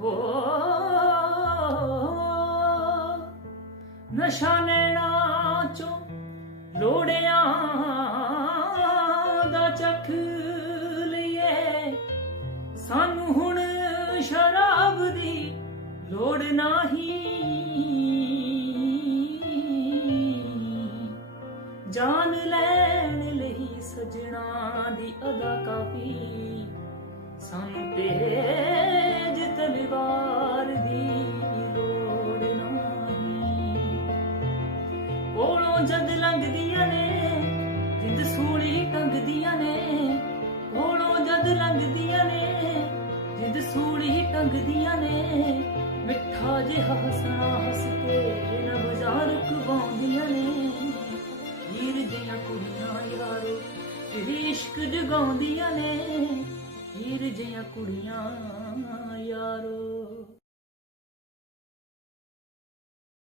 ਹੋ ਨਸ਼ਾ ਨੈਣਾ ਚੋਂ ਲੋੜਿਆਂ ਦਾ ਚੱਖ ਲਈਏ, ਸਾਨੂੰ ਹੁਣ ਸ਼ਰਾਬ ਦੀ ਲੋੜ ਨਹੀਂ। ਜਾਨ ਲੈਣ ਲਈ ਸਜਣਾ ਦੀ ਅਦਾ ਕਾਫੀ, ਸਾਨੂੰ ਤੇਜ ਤਲਵਾਰ ਦੀ ਲੋੜ ਨਹੀਂ। ਕੋਲੋਂ ਜਦ ਲੰਘਦੀਆਂ ਨੇ ਜਿੰਦ ਸੂਲੀ ਟੰਗਦੀਆਂ ਨੇ, ਕੋਲੋਂ ਜਦ ਲੰਘਦੀਆਂ ਨੇ ਜਿੰਦ ਸੂਲੀ ਟੰਗਦੀਆਂ ਨੇ। ਮਿੱਠਾ ਜਿਹਾ ਹੱਸਣਾ ਹੱਸ ਕੇ ਨਾ ਬਾਜ਼ਾਰ ਕਵਾਉਂਦੀਆਂ ਨੇ। ਹੀਰ ਦੀਆਂ ਕੁੜੀਆਂ ਯਾਰੋ ਤੇਰੀ ਇਸ਼ਕ ਜਗਾਉਂਦੀਆਂ ਨੇ, ਹੀਰ ਜਿਹੀਆਂ ਕੁੜੀਆਂ